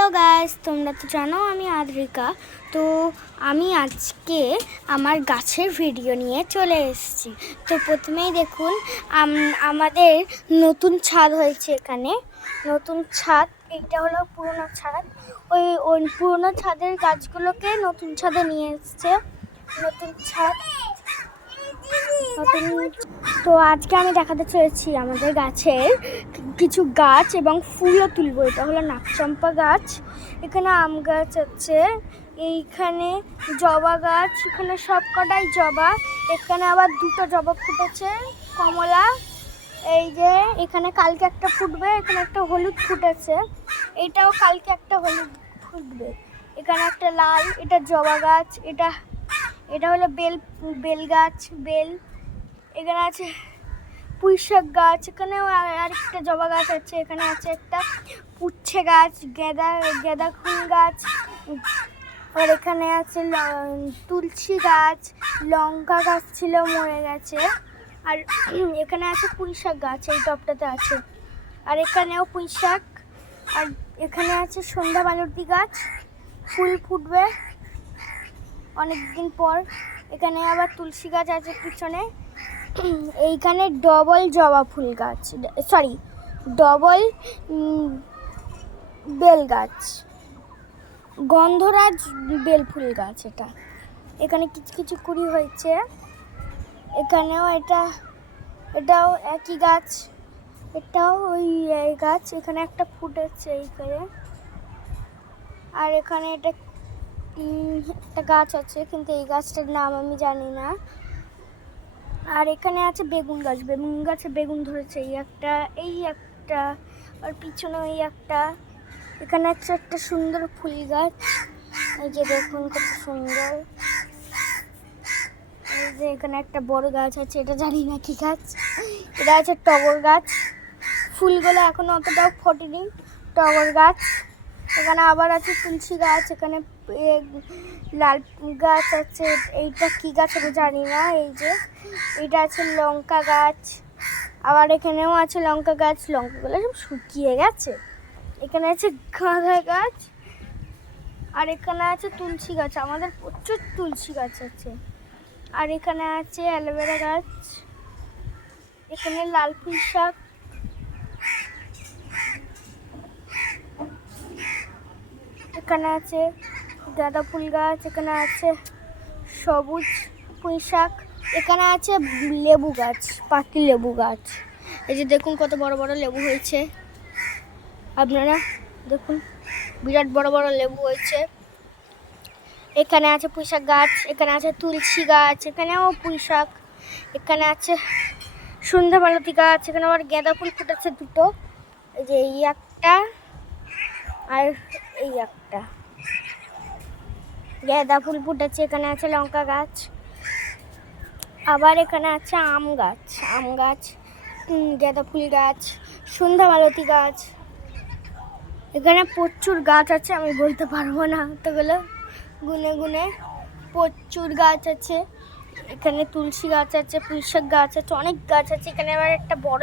Hello guys, তোমরা তো জানো আমি আদ্রিকা। তো আমি আজকে আমার গাছের ভিডিও নিয়ে চলে এসেছি। তো প্রথমেই দেখুন আমাদের নতুন ছাদ হয়েছে। এখানে নতুন ছাদ, এইটা হলো পুরনো ছাদ। ওই পুরনো ছাদের গাছগুলোকে নতুন ছাদে নিয়ে এসছে। নতুন ছাদ তো আজকে আমি দেখাতে চলেছি আমাদের গাছের কিছু গাছ এবং ফুলও তুলবো। এটা হলো নাকচম্পা গাছ, এখানে আম গাছ আছে, এইখানে জবা গাছ, এখানে সব কটাই জবা, এখানে আবার দুটো জবা ফুটেছে কমলা। এই যে এখানে কালকে একটা ফুটবে, এখানে একটা হলুদ ফুটেছে, এটাও কালকে একটা হলুদ ফুটবে। এখানে একটা লাল, এটা জবা গাছ, এটা হলো বেল গাছ, বেল। এখানে আছে পুঁইশাক গাছ, এখানেও আরেকটা জবা গাছ আছে, এখানে আছে একটা উচ্ছে গাছ, গেঁদা ফুল গাছ, আর এখানে আছে তুলসী গাছ, লঙ্কা গাছ ছিল মরে গেছে, আর এখানে আছে পুঁইশাক গাছ, এই টবটাতে আছে, আর এখানেও পুঁইশাক, আর এখানে আছে সন্ধ্যা মালতী গাছ, ফুল ফুটবে অনেকদিন পর। এখানে আবার তুলসী গাছ আছে পিছনে। এইখানে ডবল জবা ফুল গাছ, ডবল বেল গাছ, গন্ধরাজ বেল ফুল গাছ। এখানে কিছু কিছু কুড়ি হয়েছে। এখানেও এটাও একই গাছ, এটাও ওই গাছ, এখানে একটা ফুটেছে এইখানে। আর এখানে একটা গাছ আছে, কিন্তু এই গাছটার নাম আমি জানি না। আর এখানে আছে বেগুন গাছে বেগুন ধরেছে, এই একটা আর পিছনে ওই একটা। এখানে আছে একটা সুন্দর ফুল গাছ, এই যে দেখুন কত সুন্দর। এই যে এখানে একটা বড় গাছ আছে, এটা জানি না কি গাছ। এটা আছে টগর গাছ, ফুলগুলো এখনো অতটাও ফোটেনি, টগর গাছ। এখানে আবার আছে তুলসী গাছ, এখানে লাল গাছ আছে, এইটা কি গাছ আমি জানি না। এই যে এটা আছে লঙ্কা গাছ, আবার এখানেও আছে লঙ্কা গাছ, লঙ্কাগুলো সব শুকিয়ে গেছে। এখানে আছে গাঁদা গাছ, আর এখানে আছে তুলসী গাছ, আমাদের প্রচুর তুলসী গাছ আছে। আর এখানে আছে অ্যালোভেরা গাছ, এখানে লাল পুঁই শাক, এখানে আছে গাঁদা ফুল গাছ, এখানে আছে সবুজ পুঁই শাক, এখানে আছে লেবু গাছ, পাতি লেবু গাছ। এই যে দেখুন কত বড় বড় লেবু হয়েছে, আপনারা দেখুন বিরাট বড় বড় লেবু হয়েছে। এখানে আছে পুঁই শাক গাছ, এখানে আছে তুলসী গাছ, এখানেও পুঁই শাক, এখানে আছে সন্ধ্যা মালতী গাছ, এখানে আবার গাঁদা ফুল ফুটেছে দুটো, এই যে এই একটা আর এই একটা গাঁদা ফুল ফুটেছে। এখানে আছে লঙ্কা গাছ, আবার এখানে আছে আম গাছ, গাঁদা ফুল গাছ, সন্ধ্যা মালতী গাছ। এখানে প্রচুর গাছ আছে, আমি বলতে পারবো না অতগুলো, গুনে গুনে প্রচুর গাছ আছে। এখানে তুলসী গাছ আছে, পুঁইশাক গাছ আছে, অনেক গাছ আছে। এখানে আবার একটা বড়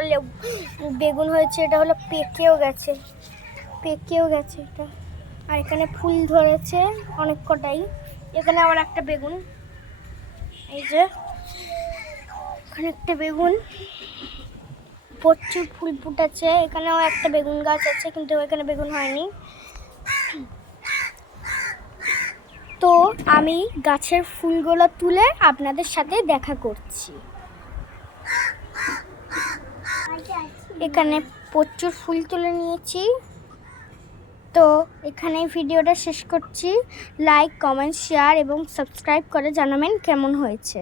বেগুন হয়েছে, এটা হলো পেকেও গেছে এটা। আর এখানে ফুল ধরেছে অনেক কটাই। এখানে আবার একটা বেগুন, এই যে এখানে একটা বেগুন, প্রচুর ফুল ফুটেছে। এখানেও একটা বেগুন গাছ আছে, কিন্তু এখানে বেগুন হয়নি। তো আমি গাছের ফুলগুলো তুলে আপনাদের সাথে দেখা করছি। এখানে প্রচুর ফুল তুলে নিয়েছি। তো এখানে ভিডিওটা শেষ করছি। লাইক, কমেন্ট, শেয়ার এবং সাবস্ক্রাইব করে জানাবেন কেমন হয়েছে।